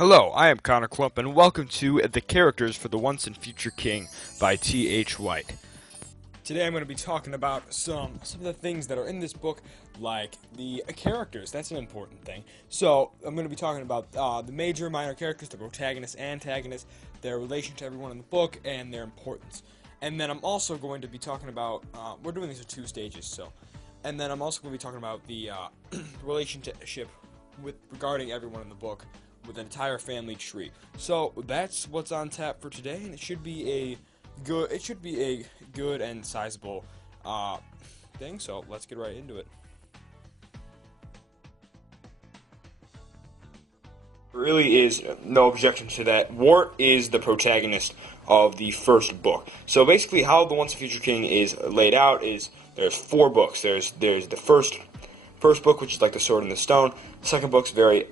Hello, I am Connor Klump, and welcome to The Characters for the Once and Future King by T.H. White. Today I'm going to be talking about some of the things that are in this book, like the characters. That's an important thing. So I'm going to be talking about the major and minor characters, the protagonists and antagonists, their relation to everyone in the book, and their importance. And then I'm also going to be talking about, we're doing these in two stages, so. And then I'm also going to be talking about the relationship regarding everyone in the book, with an entire family tree. So that's what's on tap for today, and it should be a good and sizable thing. So let's get right into it. Really is no objection to that. Wart is the protagonist of the first book. So basically, how the Once and Future King is laid out is there's four books. There's the first book, which is like the Sword and the Stone. The second book's very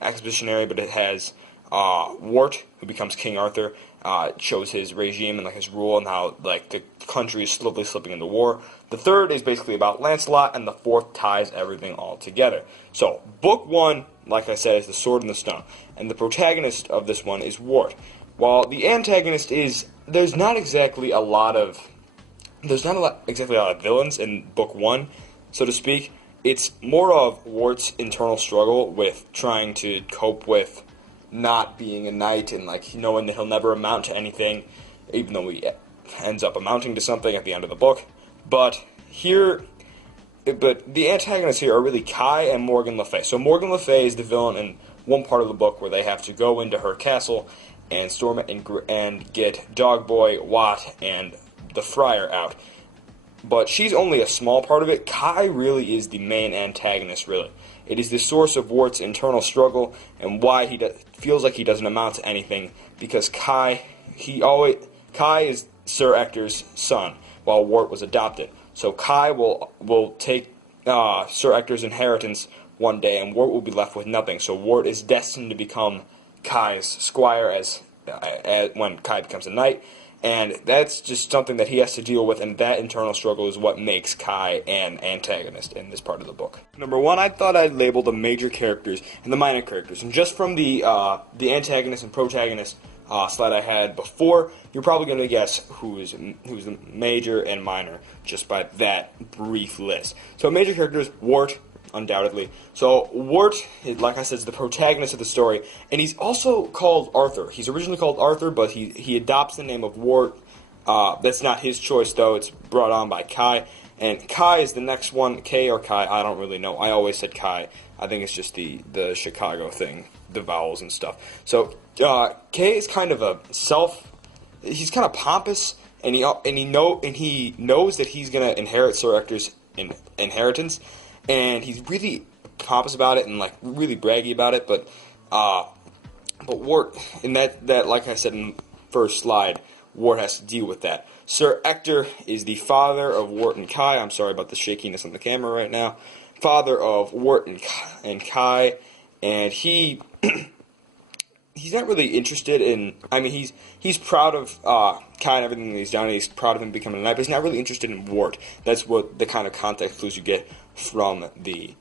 expositionary, but it has Wart, who becomes King Arthur. It shows his regime and like his rule and how like the country is slowly slipping into war. The third is basically about Lancelot, and the fourth ties everything all together. So book one, like I said, is the Sword and the Stone, and the protagonist of this one is Wart. While the antagonist is there's not exactly a lot of villains in book one, so to speak. It's more of Wart's internal struggle with trying to cope with not being a knight and like knowing that he'll never amount to anything, even though he ends up amounting to something at the end of the book. But the antagonists here are really Kai and Morgan Le Fay. So Morgan Le Fay is the villain in one part of the book where they have to go into her castle and storm it and get Dogboy, Wat, and the Friar out. But she's only a small part of it. Kai really is the main antagonist, really. It is the source of Wart's internal struggle and why he feels like he doesn't amount to anything, because Kai is Sir Ector's son, while Wart was adopted. So Kai will take Sir Ector's inheritance one day, and Wart will be left with nothing. So Wart is destined to become Kai's squire when Kai becomes a knight. And that's just something that he has to deal with, and that internal struggle is what makes Kai an antagonist in this part of the book. Number one, I thought I'd label the major characters and the minor characters. And just from the antagonist and protagonist slide I had before, you're probably going to guess who's the major and minor just by that brief list. So major characters, Wart, undoubtedly. So Wart, like I said, is the protagonist of the story, and he's also called Arthur. He's originally called Arthur, but he adopts the name of Wart. That's not his choice, though. It's brought on by Kai, and Kai is the next one. K or Kai, I don't really know. I always said Kai. I think it's just the Chicago thing, the vowels and stuff. So K is kind of he's kind of pompous, and he knows that he's gonna inherit Sir Ector's inheritance. And he's really pompous about it and like really braggy about it, but Wart, in that like I said in the first slide, Wart has to deal with that. Sir Ector is the father of Wart and Kai. I'm sorry about the shakiness on the camera right now. Father of Wart and Kai, and he's not really interested in. I mean, he's proud of Kai and everything that he's done. And he's proud of him becoming a knight, but he's not really interested in Wart. That's what the kind of context clues you get from the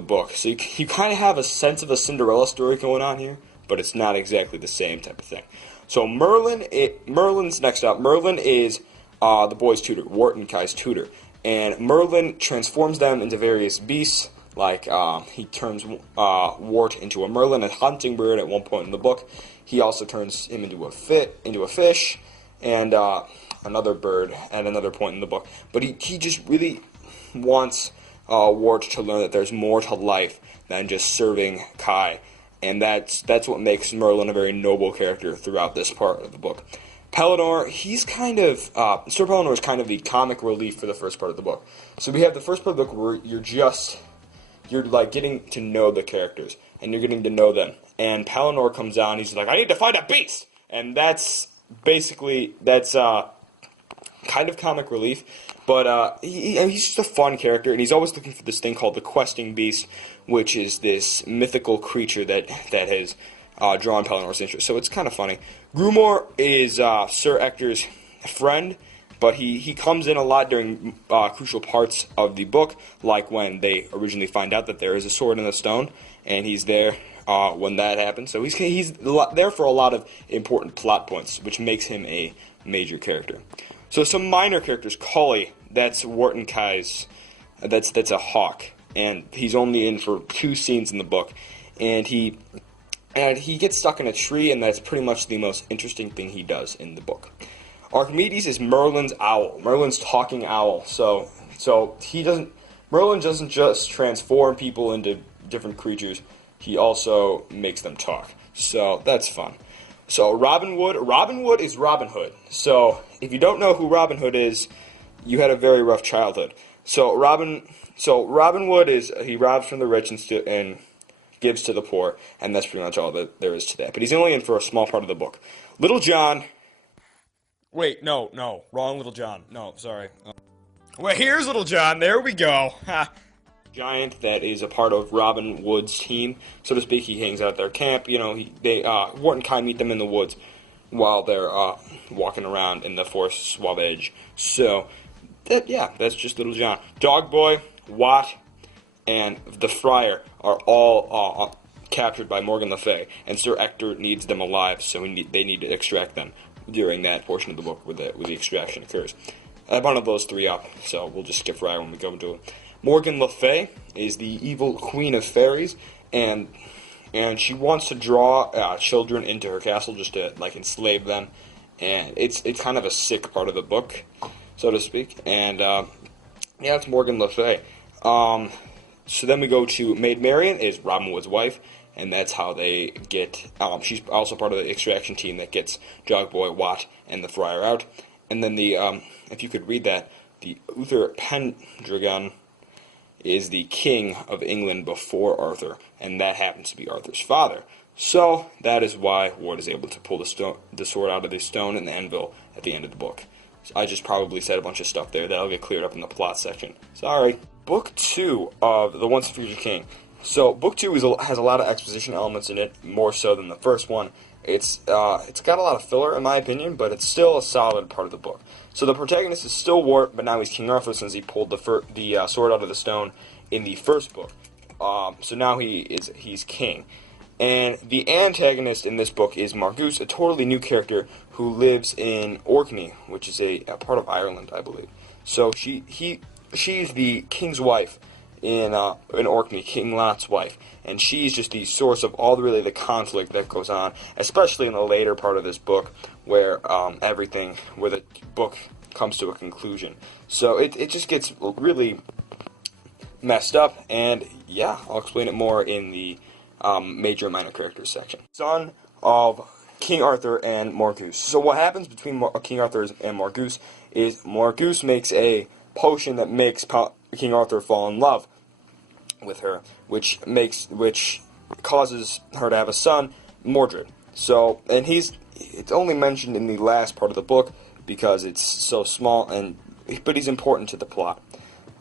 book. So you kind of have a sense of a Cinderella story going on here, but it's not exactly the same type of thing. So Merlin's next up. Merlin is the boy's tutor, Wart and Kai's tutor, and Merlin transforms them into various beasts. Like he turns Wart into a merlin, a hunting bird at one point in the book. He also turns him into a fish, and another bird at another point in the book. But he just really wants Wart to learn that there's more to life than just serving Kai, and that's what makes Merlin a very noble character throughout this part of the book. Pellinore, Sir Pellinore is kind of the comic relief for the first part of the book. So we have the first part of the book where you're like getting to know the characters, and you're getting to know them. And Pellinore comes on, he's like, I need to find a beast! And that's kind of comic relief, but he's just a fun character, and he's always looking for this thing called the Questing Beast, which is this mythical creature that has drawn Pellinore's interest. So it's kind of funny. Grumore is Sir Ector's friend, but he comes in a lot during crucial parts of the book, like when they originally find out that there is a sword in the stone, and he's there when that happens. So he's there for a lot of important plot points, which makes him a major character. So some minor characters. Cully, that's Wharton Kai's. That's a hawk, and he's only in for 2 scenes in the book, and he gets stuck in a tree, and that's pretty much the most interesting thing he does in the book. Archimedes is Merlin's owl. Merlin's talking owl. So Merlin doesn't just transform people into different creatures. He also makes them talk. So that's fun. So Robin Wood is Robin Hood. So if you don't know who Robin Hood is, you had a very rough childhood. So Robin Wood he robs from the rich and gives to the poor, and that's pretty much all that there is to that. But he's only in for a small part of the book. Little John. Wait, no, wrong Little John. No, sorry. Well, here's Little John. There we go. Ha. Giant that is a part of Robin Wood's team, so to speak. He hangs out at their camp. Wharton Kai meet them in the woods while they're walking around in the Forest Sauvage. So that's just Little John. Dog Boy, Wat, and the Friar are all captured by Morgan Le Fay, and Sir Ector needs them alive, so they need to extract them during that portion of the book where the extraction occurs. I bundled those 3 up, so we'll just skip right when we go into it. Morgan Le Fay is the evil queen of fairies, and she wants to draw children into her castle just to enslave them, and it's kind of a sick part of the book, so to speak. And it's Morgan Le Fay. So then we go to Maid Marian is Robin Wood's wife, and that's how they get. She's also part of the extraction team that gets Dog Boy, Wat, and the Friar out. And then if you could read that, the Uther Pendragon is the king of England before Arthur, and that happens to be Arthur's father. So that is why Ward is able to pull the sword out of the stone and the anvil at the end of the book. So I just probably said a bunch of stuff there that'll get cleared up in the plot section. Sorry. Book 2 of The Once and Future King. So Book 2 has a lot of exposition elements in it, more so than the first one. It's got a lot of filler in my opinion, but it's still a solid part of the book. So the protagonist is still Wart, but now he's King Arthur since he pulled the sword out of the stone in the first book. So now he's king. And the antagonist in this book is Marguse, a totally new character who lives in Orkney, which is a part of Ireland, I believe. So she's the king's wife in Orkney, King Lot's wife, and she's just the source of all the conflict that goes on, especially in the later part of this book, where the book comes to a conclusion. So it just gets really messed up, and I'll explain it more in the major and minor characters section. Son of King Arthur and Marguse. So what happens between King Arthur and Marguse is Marguse makes a potion that makes King Arthur fall in love with her, which causes her to have a son, Mordred. So, and it's only mentioned in the last part of the book because it's so small, but he's important to the plot.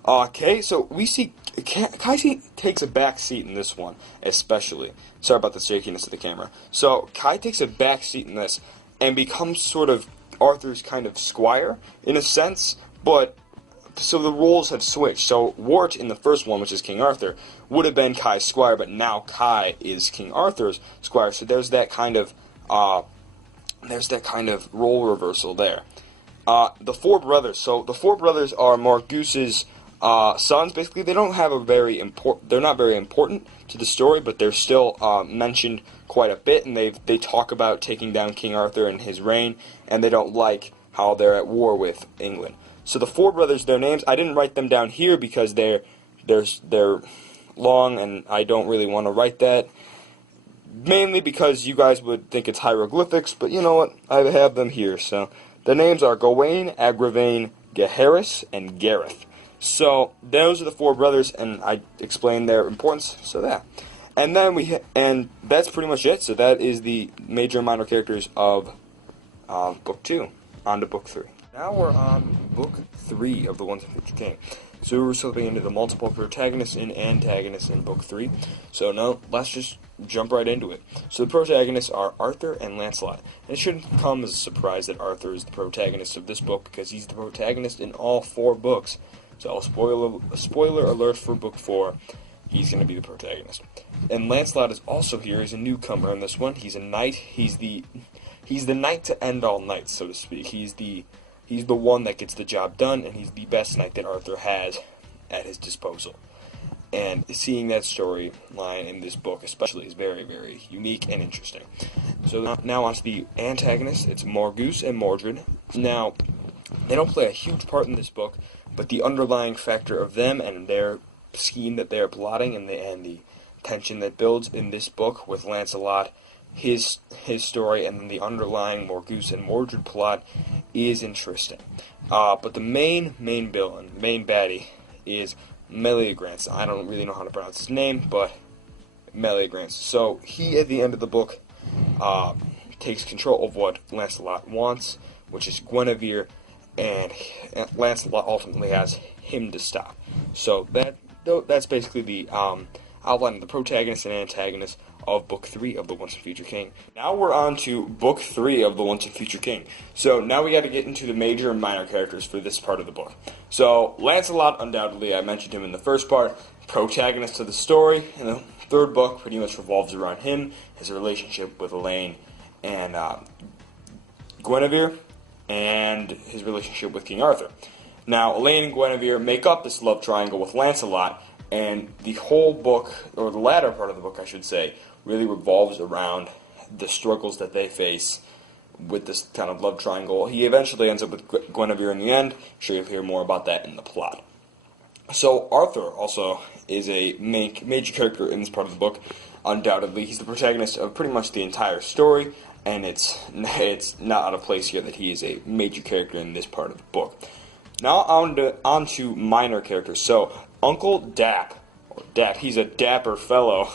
Okay, so we see Kai takes a back seat in this one, especially. Sorry about the shakiness of the camera. So Kai takes a back seat in this and becomes sort of Arthur's kind of squire in a sense, but so the roles have switched. So Wart in the first one, which is King Arthur, would have been Kai's squire, but now Kai is King Arthur's squire. So there's that kind of role reversal there. The 4 brothers. So the 4 brothers are Marguse's sons. Basically, they're not very important to the story, but they're still mentioned quite a bit, and they talk about taking down King Arthur and his reign, and they don't like how they're at war with England. So the 4 brothers, their names, I didn't write them down here because they're long, and I don't really want to write that. Mainly because you guys would think it's hieroglyphics, but you know what? I have them here. So the names are Gawain, Agravain, Gaheris, and Gareth. So those are the 4 brothers, and I explained their importance. So that, and then and that's pretty much it. So that is the major and minor characters of Book 2. On to Book 3. Now we're on Book 3 of The Once and Future King. So we're slipping into the multiple protagonists and antagonists in Book 3. So now, let's just jump right into it. So the protagonists are Arthur and Lancelot. And it shouldn't come as a surprise that Arthur is the protagonist of this book, because he's the protagonist in all 4 books. So spoiler alert for Book 4. he's going to be the protagonist. And Lancelot is also here. He's a newcomer in this one. He's a knight. He's the knight to end all knights, so to speak. He's the one that gets the job done, and he's the best knight that Arthur has at his disposal. And seeing that storyline in this book especially is very, very unique and interesting. So now on to the antagonists. It's Morgause and Mordred. Now, they don't play a huge part in this book, but the underlying factor of them and their scheme that they are plotting and the tension that builds in this book with Lancelot, his story, and then the underlying Morgause and Mordred plot is interesting. But the main villain, main baddie, is Meleagrance. I don't really know how to pronounce his name, but Meleagrance. So he, at the end of the book, takes control of what Lancelot wants, which is Guinevere, and Lancelot ultimately has him to stop. So that's basically the outline of the protagonist and antagonist of Book 3 of The Once and Future King. Now we're on to Book 3 of The Once and Future King. So now we got to get into the major and minor characters for this part of the book. So Lancelot, undoubtedly, I mentioned him in the first part, protagonist of the story, and the third book pretty much revolves around him, his relationship with Elaine and Guinevere, and his relationship with King Arthur. Now, Elaine and Guinevere make up this love triangle with Lancelot, and the whole book, or the latter part of the book, I should say, really revolves around the struggles that they face with this kind of love triangle. He eventually ends up with Guinevere in the end. I'm sure you'll hear more about that in the plot. So Arthur also is a major character in this part of the book. Undoubtedly, he's the protagonist of pretty much the entire story, and it's not out of place here that he is a major character in this part of the book. Now on to minor characters. So Uncle Dap, he's a dapper fellow.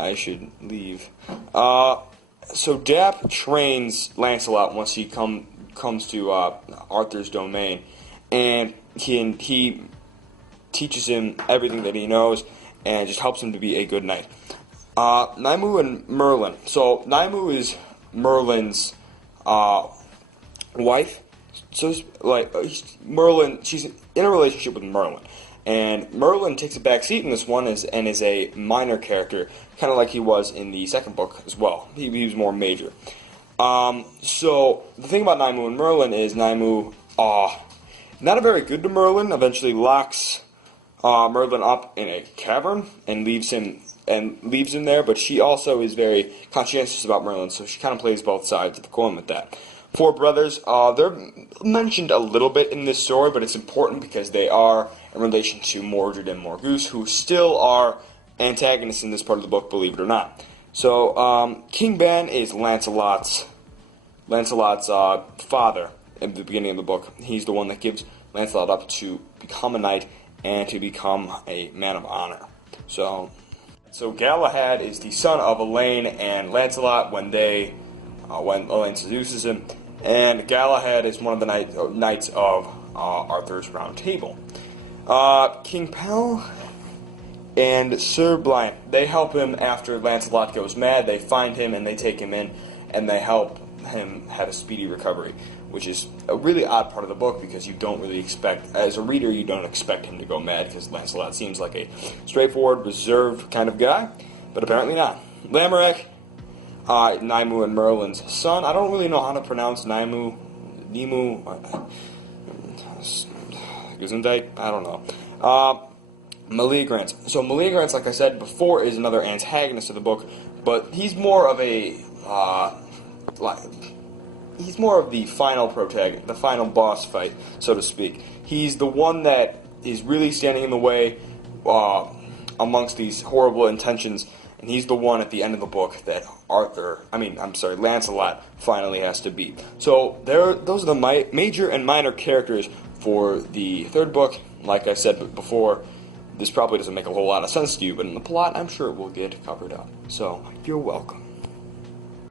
I should leave. So Dap trains Lancelot once he comes to Arthur's domain, and he teaches him everything that he knows and just helps him to be a good knight. Nymue and Merlin. So Nymue is Merlin's wife. So Merlin, she's in a relationship with Merlin. And Merlin takes a back seat in this one and is a minor character, kind of like he was in the second book as well. He was more major. So the thing about Nymue and Merlin is Nymue, not a very good to Merlin, eventually locks Merlin up in a cavern and leaves him there, but she also is very conscientious about Merlin, so she kind of plays both sides of the coin with that. Four brothers, they're mentioned a little bit in this story, but it's important because they are in relation to Mordred and Morgause, who still are antagonists in this part of the book, believe it or not. So, King Ban is Lancelot's father at the beginning of the book. He's the one that gives Lancelot up to become a knight and to become a man of honor. So Galahad is the son of Elaine and Lancelot when Elaine seduces him, and Galahad is one of the knights of Arthur's Round Table. King Pell and Sir Bliant, they help him after Lancelot goes mad. They find him and they take him in, and they help him have a speedy recovery, which is a really odd part of the book because you don't really expect, as a reader, you don't expect him to go mad because Lancelot seems like a straightforward, reserved kind of guy, but apparently not. Lamorak, Nymue and Merlin's son. I don't really know how to pronounce Nymue, Gesundheit, I don't know. Meleagrance. So Meleagrance, like I said before, is another antagonist of the book, but he's more of the final protagonist, the final boss fight, so to speak. He's the one that is really standing in the way amongst these horrible intentions, and he's the one at the end of the book that Lancelot finally has to beat. So those are the major and minor characters for the third book. Like I said before, this probably doesn't make a whole lot of sense to you, but in the plot, I'm sure it will get covered up. So, you're welcome.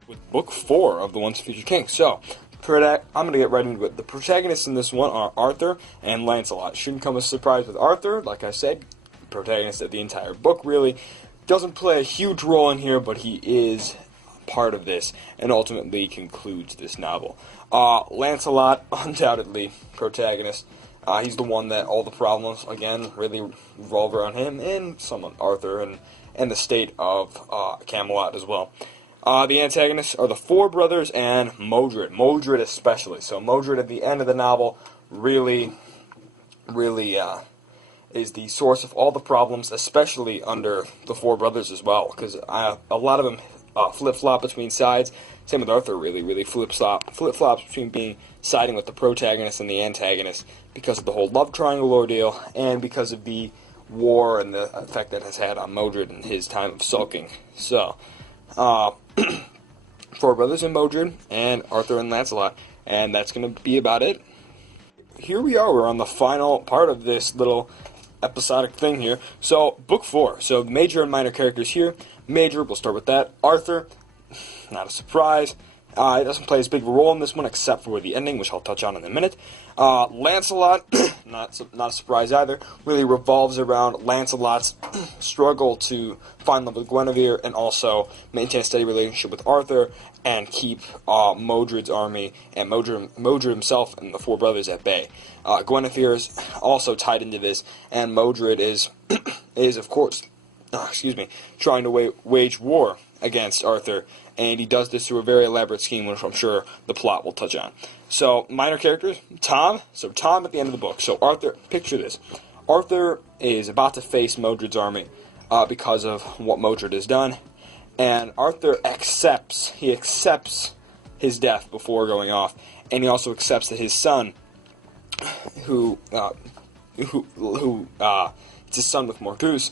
With Book 4 of The Once and Future King. So, I'm going to get right into it. The protagonists in this one are Arthur and Lancelot. Shouldn't come as a surprise with Arthur. Like I said, protagonist of the entire book, really. Doesn't play a huge role in here, but he is part of this, and ultimately concludes this novel. Lancelot, undoubtedly, protagonist. He's the one that all the problems, again, really revolve around him, and some of Arthur, and the state of Camelot as well. The antagonists are the four brothers and Modred. Modred especially. So Modred at the end of the novel really is the source of all the problems, especially under the four brothers as well, because a lot of them flip-flop between sides. Same with Arthur, really flip-flops between siding with the protagonist and the antagonist because of the whole love triangle ordeal and because of the war and the effect that has had on Modred and his time of sulking. So, four brothers and Modred, and Arthur and Lancelot, and that's going to be about it. Here we are, we're on the final part of this little episodic thing here. So, book 4. So, major and minor characters here. Major, we'll start with that. Arthur, not a surprise. He doesn't play as big of a role in this one, except for the ending, which I'll touch on in a minute. Lancelot, not a surprise either, really revolves around Lancelot's struggle to find love with Guinevere and also maintain a steady relationship with Arthur and keep Modred's army and Modred himself and the four brothers at bay. Guinevere is also tied into this, and Modred is of course, trying to wage war against Arthur, and he does this through a very elaborate scheme, which I'm sure the plot will touch on. So, minor characters, Tom. So, Tom at the end of the book. So, Arthur, picture this. Arthur is about to face Modred's army because of what Modred has done, and Arthur accepts his death before going off, and he also accepts that his son, it's his son with Morgause,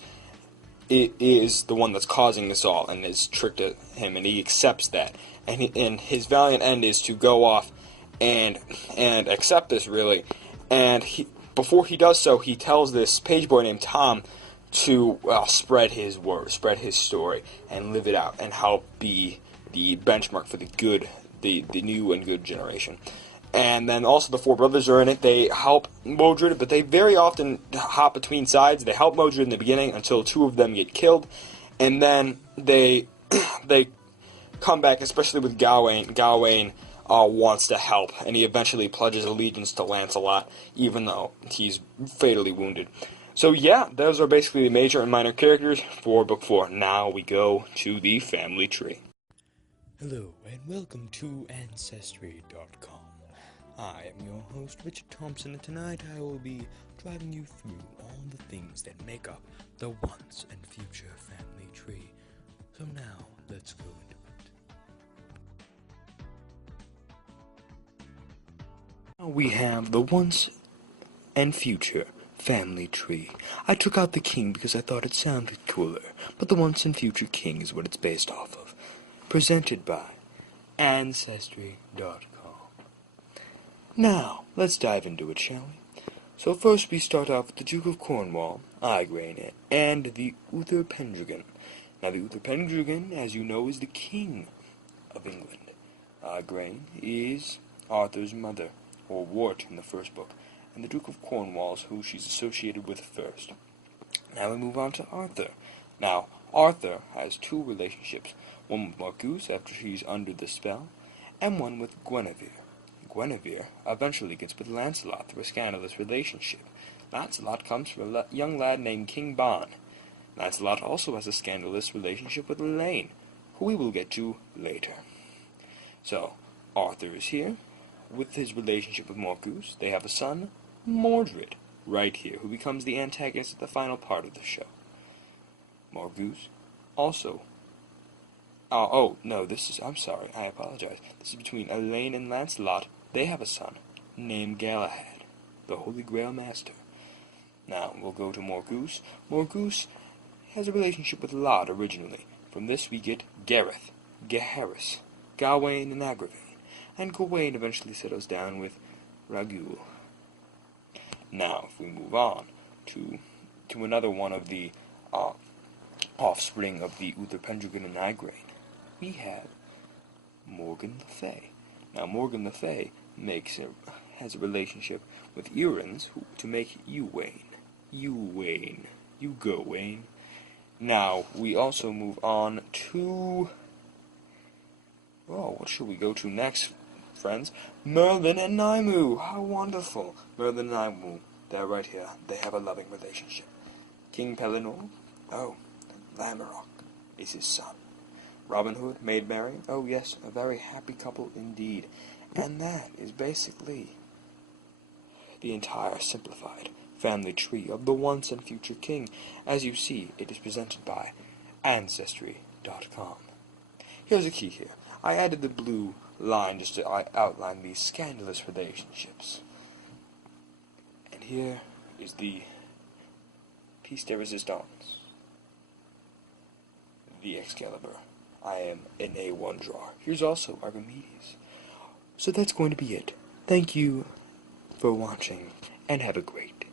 is the one that's causing this all and has tricked him, and he accepts that. And his valiant end is to go off and accept this, really. And before he does so, he tells this page boy named Tom to spread his word, spread his story, and live it out, and help be the benchmark for the new and good generation. And then also the four brothers are in it. They help Modred, but they very often hop between sides. They help Modred in the beginning until two of them get killed, and then they come back, especially with Gawain. Gawain wants to help, and he eventually pledges allegiance to Lancelot, even though he's fatally wounded. So yeah, those are basically the major and minor characters for Book 4. Now we go to the family tree. Hello, and welcome to Ancestry.com. I am your host, Richard Thompson, and tonight I will be driving you through all the things that make up the once and future family tree. So now, let's go into it. Now we have the once and future family tree. I took out the king because I thought it sounded cooler, but the once and future king is what it's based off of. Presented by Ancestry.com. Now, let's dive into it, shall we? So first we start off with the Duke of Cornwall, Igraine, and the Uther Pendragon. Now the Uther Pendragon, as you know, is the king of England. Igraine is Arthur's mother, or wart in the first book, and the Duke of Cornwall is who she's associated with first. Now we move on to Arthur. Now, Arthur has two relationships, one with Morgause after she's under the spell, and one with Guinevere. Guinevere eventually gets with Lancelot through a scandalous relationship. Lancelot comes from a young lad named King Ban. Lancelot also has a scandalous relationship with Elaine, who we will get to later. So, Arthur is here with his relationship with Morgause. They have a son, Mordred, right here, who becomes the antagonist at the final part of the show. Morgause also... I'm sorry, I apologize. This is between Elaine and Lancelot. They have a son, named Galahad, the Holy Grail Master. Now, we'll go to Morgause. Morgause has a relationship with Lod originally. From this we get Gareth, Gaheris, Gawain, and Agravain. And Gawain eventually settles down with Ragul. Now, if we move on to another one of the offspring of the Uther Pendragon and Igraine, we have Morgan Le Fay. Now, Morgan Le Fay has a relationship with Eurens to make Uwain. You go, Wayne. Now, we also move on to... what should we go to next? friends, Merlin and Naimu. How wonderful. Merlin and Naimu, they're right here. They have a loving relationship. King Pellinor, oh, Lamorak is his son. Robin Hood, Maid Marian, oh yes, a very happy couple indeed. And that is basically the entire simplified family tree of the once and future king. As you see, it is presented by Ancestry.com. Here's a key here. I added the blue line just to outline these scandalous relationships. And here is the piece de resistance, the Excalibur. I am an A1 drawer. Here's also Archimedes. So that's going to be it. Thank you for watching, and have a great